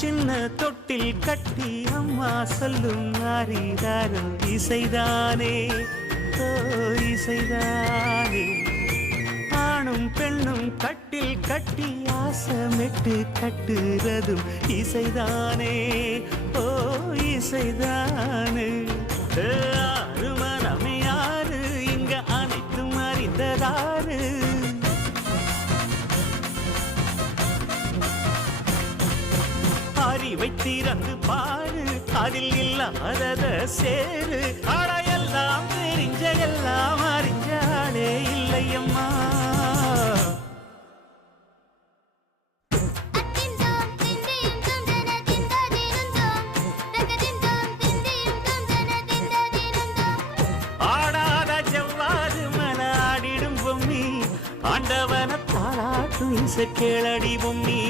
சின்ன தொட்டில் கட்டி அம்மா சொல்லும் ஆரிராரோ இசைதானே ஓ இசைதானே. ஆணும் பெண்ணும் கட்டில் கட்டி ஆசமிட்டு கட்டுறதும் இசைதானே ஓ இசைதானே. ஆறு மனம் யாரு இங்க அனைத்தும் அறிந்ததாரு. அறிவை திறந்து பாரு அதில் இல்லாதத சேரு. அடையெல்லாம் தெரிஞ்ச எல்லாம் அறிஞ்சாலே இல்லையம்மா. ஆடாத செவ்வாது மன ஆடிடும் பொம்மி ஆண்டவன பாராட்டும் இசை கேளடி பொம்மி.